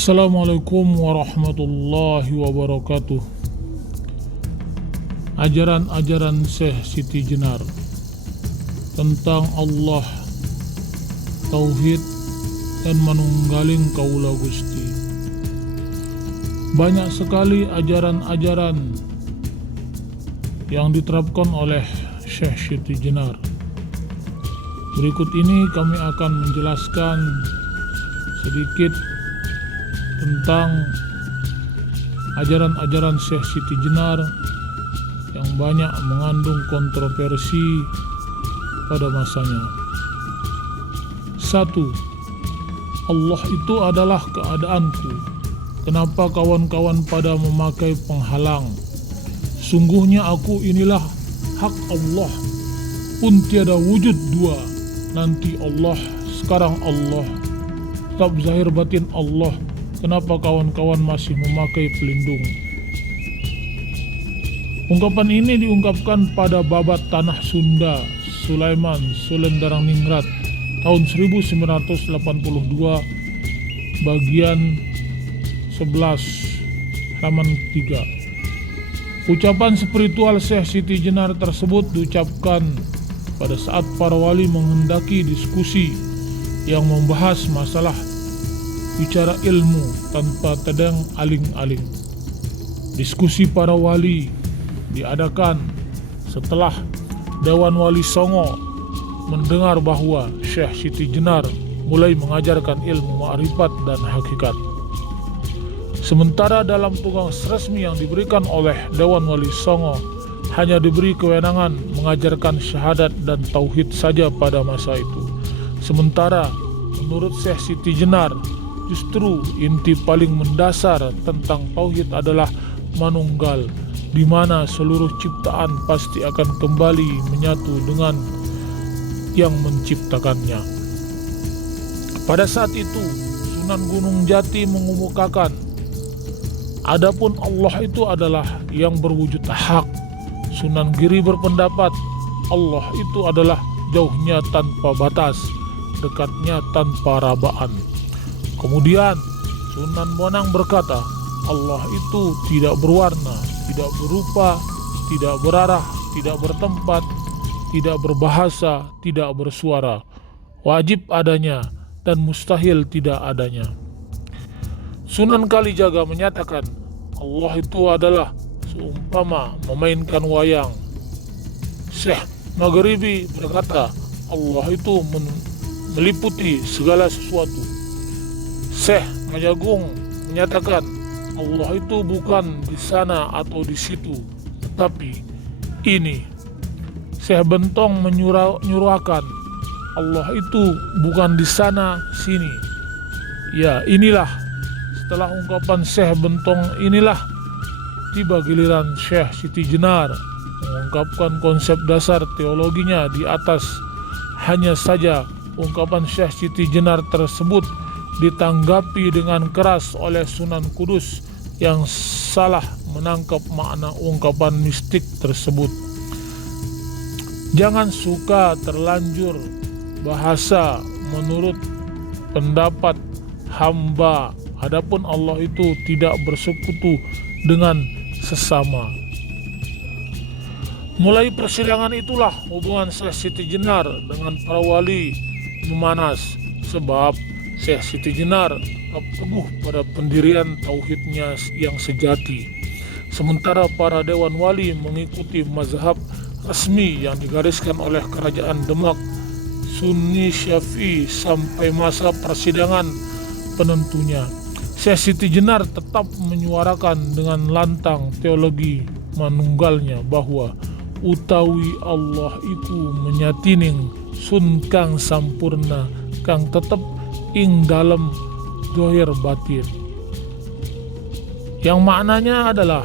Assalamualaikum warahmatullahi wabarakatuh. Ajaran-ajaran Syekh Siti Jenar tentang Allah, Tauhid, dan manunggaling kaula Gusti. Banyak sekali ajaran-ajaran yang diterapkan oleh Syekh Siti Jenar. Berikut ini kami akan menjelaskan sedikit tentang ajaran-ajaran Syekh Siti Jenar yang banyak mengandung kontroversi pada masanya. 1. Allah itu adalah keadaanku. Kenapa kawan-kawan pada memakai penghalang? Sungguhnya aku inilah hak Allah, pun tiada wujud dua. Nanti Allah, sekarang Allah, tetap zahir batin Allah. Kenapa kawan-kawan masih memakai pelindung? Ungkapan ini diungkapkan pada babat Tanah Sunda, Sulaiman, Sulendarang Ningrat, tahun 1982, bagian 11, halaman 3. Ucapan spiritual Syekh Siti Jenar tersebut diucapkan pada saat para wali menghendaki diskusi yang membahas masalah bicara ilmu tanpa tedang aling-aling. Diskusi para wali diadakan setelah Dewan Wali Songo mendengar bahwa Syekh Siti Jenar mulai mengajarkan ilmu ma'rifat dan hakikat. Sementara dalam tugas resmi yang diberikan oleh Dewan Wali Songo hanya diberi kewenangan mengajarkan syahadat dan tauhid saja pada masa itu. Sementara menurut Syekh Siti Jenar, justru inti paling mendasar tentang tauhid adalah manunggal, di mana seluruh ciptaan pasti akan kembali menyatu dengan yang menciptakannya. Pada saat itu, Sunan Gunung Jati mengemukakan, adapun Allah itu adalah yang berwujud hak. Sunan Giri berpendapat, Allah itu adalah jauhnya tanpa batas, dekatnya tanpa rabaan. Kemudian Sunan Bonang berkata, Allah itu tidak berwarna, tidak berupa, tidak berarah, tidak bertempat, tidak berbahasa, tidak bersuara, wajib adanya dan mustahil tidak adanya. Sunan Kalijaga menyatakan Allah itu adalah seumpama memainkan wayang. Syekh Maghribi berkata Allah itu meliputi segala sesuatu. Syekh Majagung menyatakan Allah itu bukan di sana atau di situ, tetapi ini. Syekh Bentong menyuarakan Allah itu bukan di sana sini. Ya, inilah. Setelah ungkapan Syekh Bentong inilah tiba giliran Syekh Siti Jenar mengungkapkan konsep dasar teologinya di atas. Hanya saja ungkapan Syekh Siti Jenar tersebut ditanggapi dengan keras oleh Sunan Kudus yang salah menangkap makna ungkapan mistik tersebut. Jangan suka terlanjur bahasa menurut pendapat hamba. Adapun Allah itu tidak bersekutu dengan sesama. Mulai persidangan itulah hubungan Syekh Siti Jenar dengan para wali memanas, sebab Syekh Siti Jenar tetap teguh pada pendirian tauhidnya yang sejati. Sementara para dewan wali mengikuti mazhab resmi yang digariskan oleh kerajaan Demak, Sunni Syafi'i sampai masa persidangan penentunya. Syekh Siti Jenar tetap menyuarakan dengan lantang teologi manunggalnya bahwa utawi Allah iku menyatining sun kang sampurna kang tetep ing dalam zahir batin, yang maknanya adalah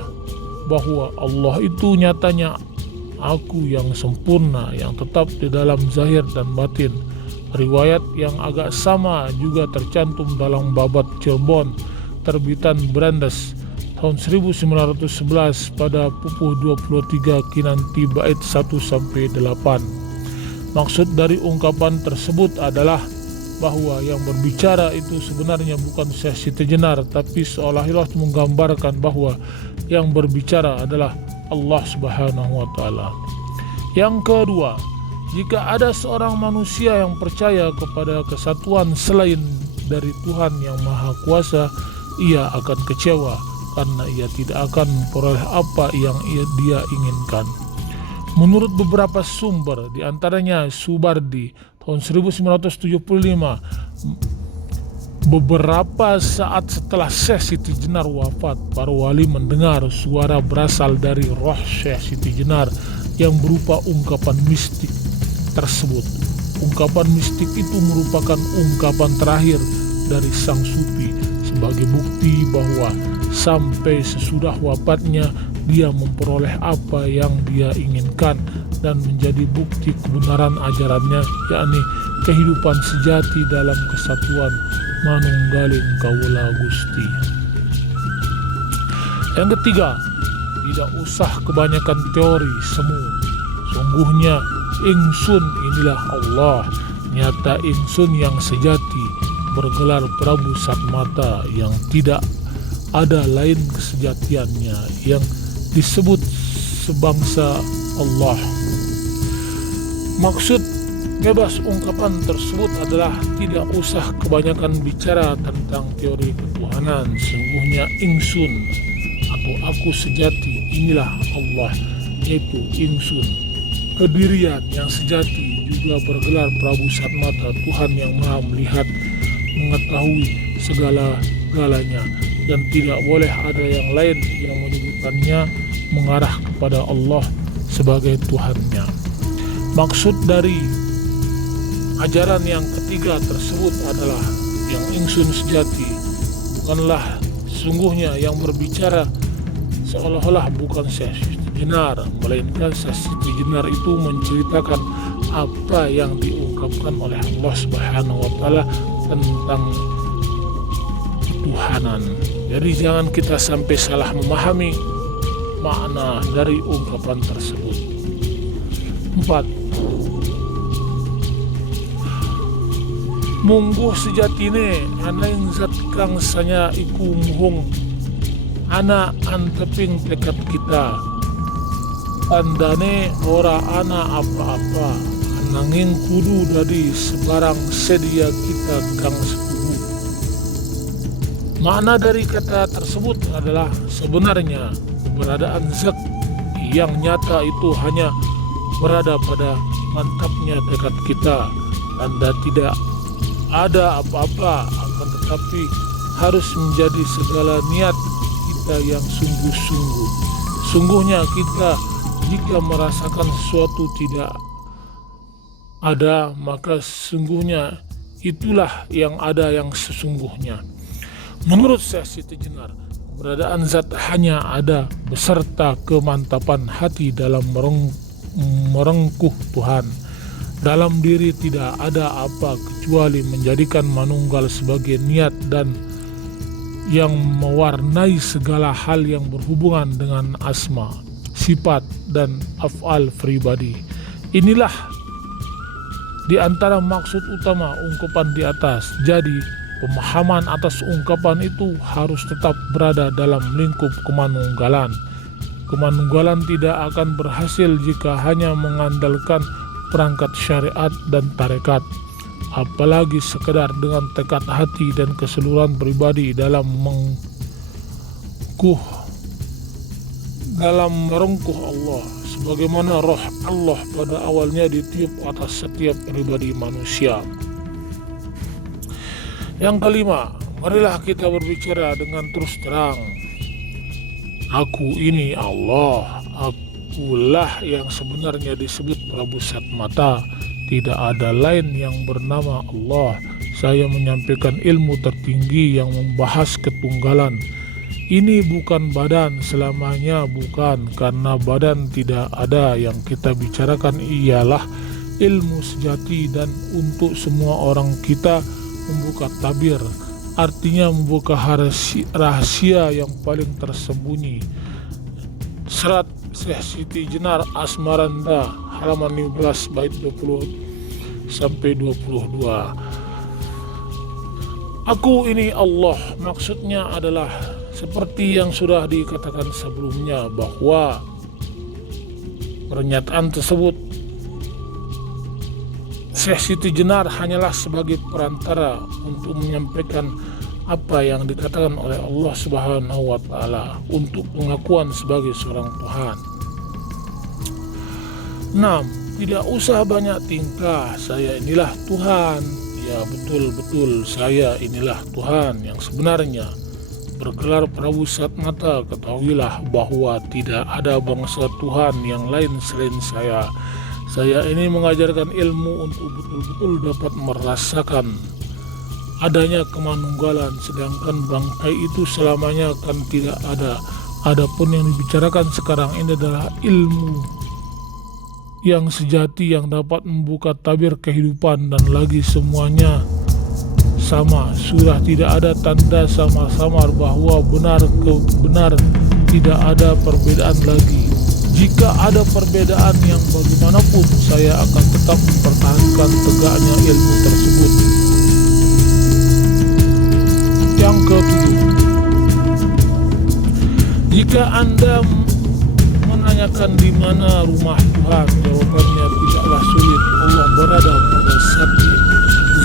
bahwa Allah itu nyatanya aku yang sempurna yang tetap di dalam zahir dan batin. Riwayat yang agak sama juga tercantum dalam babat Cirebon terbitan Brandes tahun 1911 pada pupuh 23 Kinanti bait 1-8. Maksud dari ungkapan tersebut adalah bahwa yang berbicara itu sebenarnya bukan Syekh Siti Jenar, tapi seolah-olah menggambarkan bahwa yang berbicara adalah Allah Subhanahu wa Ta'ala. Yang kedua, jika ada seorang manusia yang percaya kepada kesatuan selain dari Tuhan yang Maha Kuasa, ia akan kecewa karena ia tidak akan memperoleh apa yang dia inginkan. Menurut beberapa sumber, diantaranya Subardi tahun 1975, beberapa saat setelah Syekh Siti Jenar wafat, para wali mendengar suara berasal dari roh Syekh Siti Jenar yang berupa ungkapan mistik tersebut. Ungkapan mistik itu merupakan ungkapan terakhir dari sang sufi sebagai bukti bahwa sampai sesudah wafatnya dia memperoleh apa yang dia inginkan dan menjadi bukti kebenaran ajarannya, yakni kehidupan sejati dalam kesatuan manunggaling kaula Gusti. Yang ketiga, tidak usah kebanyakan teori semu. Sungguhnya ingsun inilah Allah, nyata ingsun yang sejati, bergelar Prabu Satmata yang tidak ada lain kesejatiannya, yang disebut sebangsa Allah. Maksud bebas ungkapan tersebut adalah tidak usah kebanyakan bicara tentang teori ketuhanan. Sungguhnya ingsun atau aku sejati inilah Allah, yaitu ingsun kedirian yang sejati, juga bergelar Prabu Satmata, Tuhan yang maha melihat, mengetahui segala-galanya, dan tidak boleh ada yang lain yang menyebutkannya mengarah kepada Allah sebagai Tuhannya. Maksud dari ajaran yang ketiga tersebut adalah yang ingsun sejati bukanlah sungguhnya yang berbicara seolah-olah bukan Syekh Siti Jenar, melainkan Syekh Siti Jenar itu menceritakan apa yang diungkapkan oleh Allah Subhanahu wa Ta'ala tentang ketuhanan. Jadi jangan kita sampai salah memahami makna dari ungkapan tersebut. 4. Mungguh sejatine ana yang zat kang sanya iku muhung ana anteping tekad kita, tandane ora ana apa-apa nanging kudu dari sebarang sedia kita kang setuju. Makna dari kata tersebut adalah sebenarnya keberadaan zat yang nyata itu hanya berada pada mantapnya tekad kita, tanda tidak ada apa-apa, akan tetapi harus menjadi segala niat kita yang sungguh-sungguh. Sungguhnya kita jika merasakan sesuatu tidak ada, maka sesungguhnya itulah yang ada yang sesungguhnya. Menurut Syekh Siti Jenar, keberadaan zat hanya ada beserta kemantapan hati dalam merengkuh Tuhan. Dalam diri tidak ada apa kecuali menjadikan manunggal sebagai niat dan yang mewarnai segala hal yang berhubungan dengan asma, sifat, dan af'al pribadi. Inilah di antara maksud utama ungkapan di atas. Jadi pemahaman atas ungkapan itu harus tetap berada dalam lingkup kemanunggalan. Kemanunggalan tidak akan berhasil jika hanya mengandalkan perangkat syariat dan tarekat, apalagi sekedar dengan tekad hati dan keseluruhan pribadi dalam merengkuh Allah, sebagaimana roh Allah pada awalnya ditiup atas setiap pribadi manusia. Yang kelima, marilah kita berbicara dengan terus terang. Aku ini Allah, akulah yang sebenarnya disebut Prabu Satmata. Tidak ada lain yang bernama Allah. Saya menyampaikan ilmu tertinggi yang membahas ketunggalan. Ini bukan badan selamanya, bukan, karena badan tidak ada. Yang kita bicarakan ialah ilmu sejati, dan untuk semua orang kita membuka tabir, artinya membuka rahasia yang paling tersembunyi. Serat Syekh Siti Jenar Asmaranda halaman 15 bait 20 sampai 22. Aku ini Allah, maksudnya adalah seperti yang sudah dikatakan sebelumnya bahwa pernyataan tersebut Syekh Siti Jenar hanyalah sebagai perantara untuk menyampaikan apa yang dikatakan oleh Allah Subhanahu wa Ta'ala untuk pengakuan sebagai seorang Tuhan. 6. Tidak usah banyak tingkah, saya inilah Tuhan. Ya betul-betul saya inilah Tuhan yang sebenarnya. Bergelar Prabu Satmata, ketahuilah bahwa tidak ada bangsa Tuhan yang lain selain saya. Saya ini mengajarkan ilmu untuk betul-betul dapat merasakan adanya kemanunggalan, sedangkan bangkai itu selamanya akan tidak ada. Adapun yang dibicarakan sekarang ini adalah ilmu yang sejati yang dapat membuka tabir kehidupan, dan lagi semuanya sama. Sudah tidak ada tanda samar-samar bahwa benar kebenar, tidak ada perbedaan lagi. Jika ada perbedaan yang bagaimanapun, saya akan tetap mempertahankan tegaknya ilmu tersebut. Yang ketujuh, jika Anda menanyakan di mana rumah Tuhan, jawabannya tidaklah sulit. Allah berada pada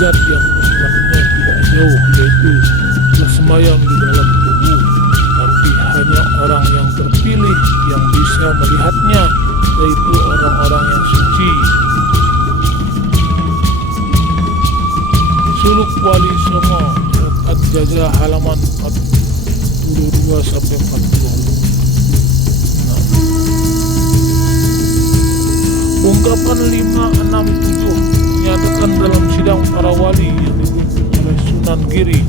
zat yang tempatnya tidak jauh, yaitu bersemayam di dalam tubuh. Tapi hanya orang yang terpilih yang bisa melihatnya, yaitu orang-orang yang suci. Suluk Wali Songo, Rekat Jaga, halaman 42-40. Ungkapan 567 menyatakan dalam sidang para wali yang dipimpin oleh Sunan Giri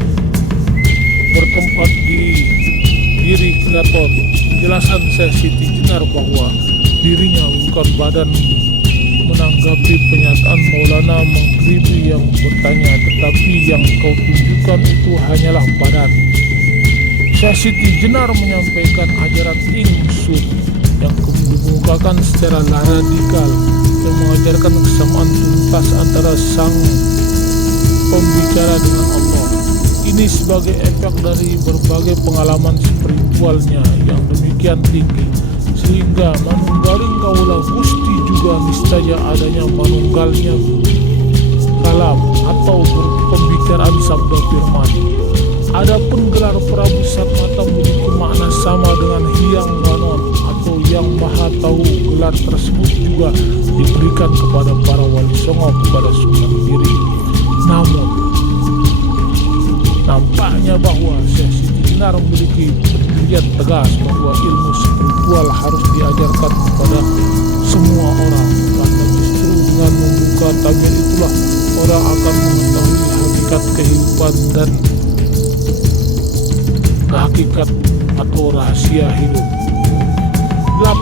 bertempat di Giri Keraton. Penjelasan Syekh Siti Jenar bahwa dirinya bukan badan menanggapi pernyataan Maulana Maghribi yang bertanya, tetapi yang kau tunjukkan itu hanyalah badan. Syekh Siti Jenar menyampaikan ajaran Ingsun yang kemukakan secara radikal, yang mengajarkan kesamaan tuntas antara sang pembicara dengan Allah. Ini sebagai efek dari berbagai pengalaman spiritualnya yang demikian tinggi, sehingga manunggaling kaula Gusti juga niscaya adanya manunggalnya kalam atau pembicaraan sabda firman. Adapun gelar Prabu Satmata memiliki makna sama dengan Hyang Banon atau Yang Maha Tahu. Gelar tersebut juga diberikan kepada para wali songo kepada Sunan Giri. Namun nampaknya bahwa Syekh Siti Jenar memiliki pendirian tegas bahwa ilmu spiritual harus diajarkan kepada semua orang, karena justru dengan membuka tabir itulah orang akan mengetahui hakikat kehidupan dan hakikat atau rahasia hidup. 8.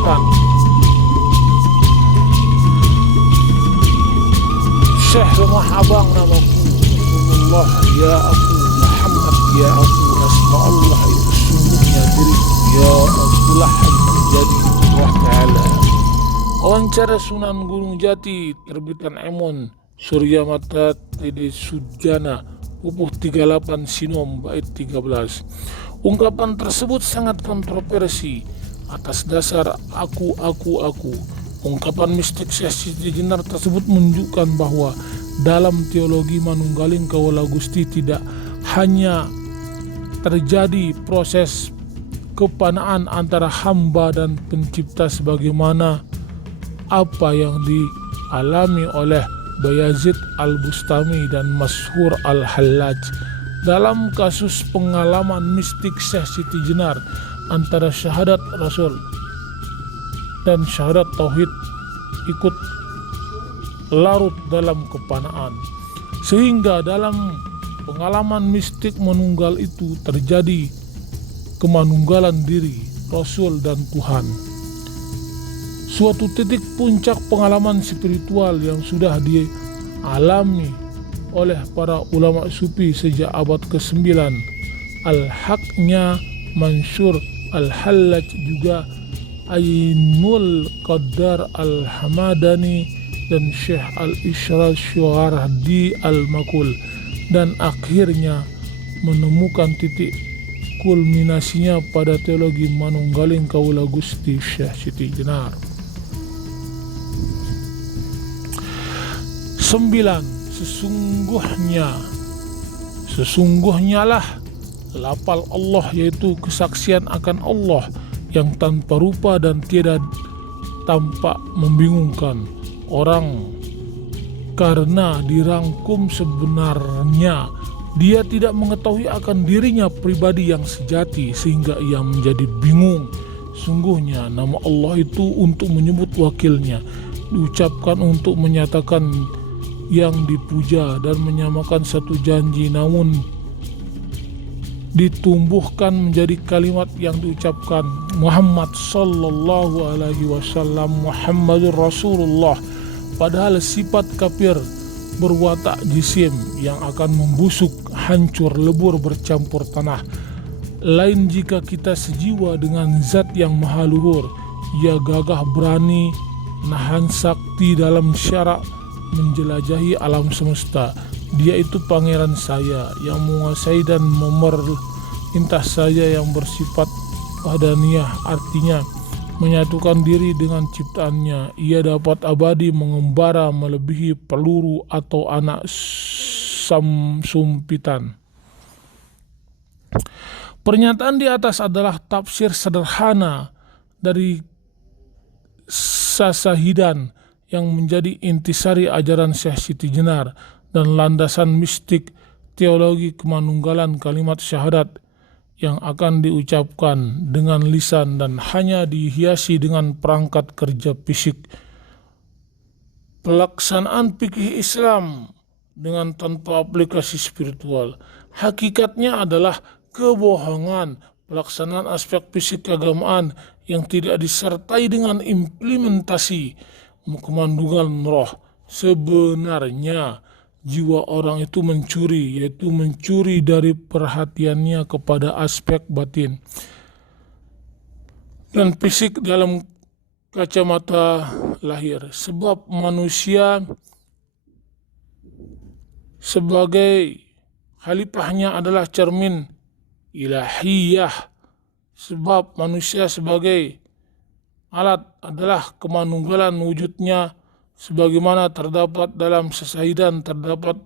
Syekh lemah abang namaku, Rasulullah ya aku, Muhammad ya aku, asma Allah itu sungguhnya diriku, ya Abdullah menjadi Allah Ta'ala. Wawancara Sunan Gunung Jati, terbitan Emon, Surya Mata Tede Sujana, Pupuh 38 Sinom, bait 13. Ungkapan tersebut sangat kontroversi atas dasar aku. Ungkapan mistik Syekh Siti Jenar tersebut menunjukkan bahwa dalam teologi manunggaling kaula Gusti tidak hanya terjadi proses kepanaan antara hamba dan pencipta sebagaimana apa yang dialami oleh Bayazid Al-Bustami dan Mashhur Al-Hallaj. Dalam kasus pengalaman mistik Syekh Siti Jenar antara syahadat Rasul dan syahadat Tauhid ikut larut dalam kepanaan, sehingga dalam pengalaman mistik menunggal itu terjadi kemanunggalan diri Rasul dan Tuhan. Suatu titik puncak pengalaman spiritual yang sudah dialami oleh para ulama sufi sejak abad ke-9. Al-Haqnya Mansur Al-Hallaj, juga Ainul Qaddar Al-Hamadani dan Syekh Al-Isra Syuhardi Al-Makul, dan akhirnya menemukan titik kulminasinya pada teologi manunggaling kaula Gusti Syekh Siti Jenar. 9. Sesungguhnya lah lapal Allah, yaitu kesaksian akan Allah yang tanpa rupa dan tiada tampak membingungkan orang, karena dirangkum sebenarnya dia tidak mengetahui akan dirinya pribadi yang sejati sehingga ia menjadi bingung. Sungguhnya nama Allah itu untuk menyebut wakilnya, diucapkan untuk menyatakan yang dipuja dan menyamakan satu janji, namun ditumbuhkan menjadi kalimat yang diucapkan Muhammad sallallahu alaihi wasallam, Muhammadur Rasulullah. Padahal sifat kafir berwatak jisim yang akan membusuk, hancur, lebur, bercampur tanah. Lain jika kita sejiwa dengan zat yang maha luhur, ia gagah berani, nahan sakti dalam syarak menjelajahi alam semesta. Dia itu pangeran saya yang menguasai dan memerintah saya, yang bersifat wahdaniyah, artinya menyatukan diri dengan ciptaannya. Ia dapat abadi, mengembara melebihi peluru atau anak sumpitan. Pernyataan di atas adalah tafsir sederhana dari Sasahidan yang menjadi intisari ajaran Syekh Siti Jenar dan landasan mistik teologi kemanunggalan kalimat syahadat yang akan diucapkan dengan lisan dan hanya dihiasi dengan perangkat kerja fisik. Pelaksanaan fikih Islam dengan tanpa aplikasi spiritual hakikatnya adalah kebohongan. Pelaksanaan aspek fisik keagamaan yang tidak disertai dengan implementasi kemandungan roh. Sebenarnya jiwa orang itu mencuri, yaitu mencuri dari perhatiannya kepada aspek batin dan fisik dalam kacamata lahir. Sebab manusia sebagai khalifahnya adalah cermin ilahiyah. Sebab manusia sebagai alat adalah kemanunggalan wujudnya, sebagaimana terdapat dalam Sasahidan, terdapat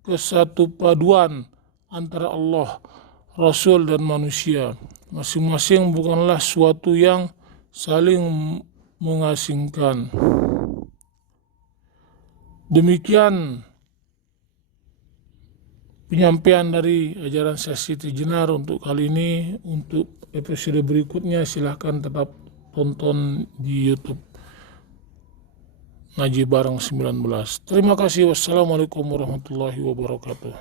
kesatupaduan antara Allah, Rasul dan manusia. Masing-masing bukanlah suatu yang saling mengasingkan. Demikian penyampaian dari ajaran Syekh Siti Jenar untuk kali ini. Untuk episode berikutnya silahkan tetap tonton di YouTube Ngaji Bareng 19. Terima kasih. Wassalamualaikum warahmatullahi wabarakatuh.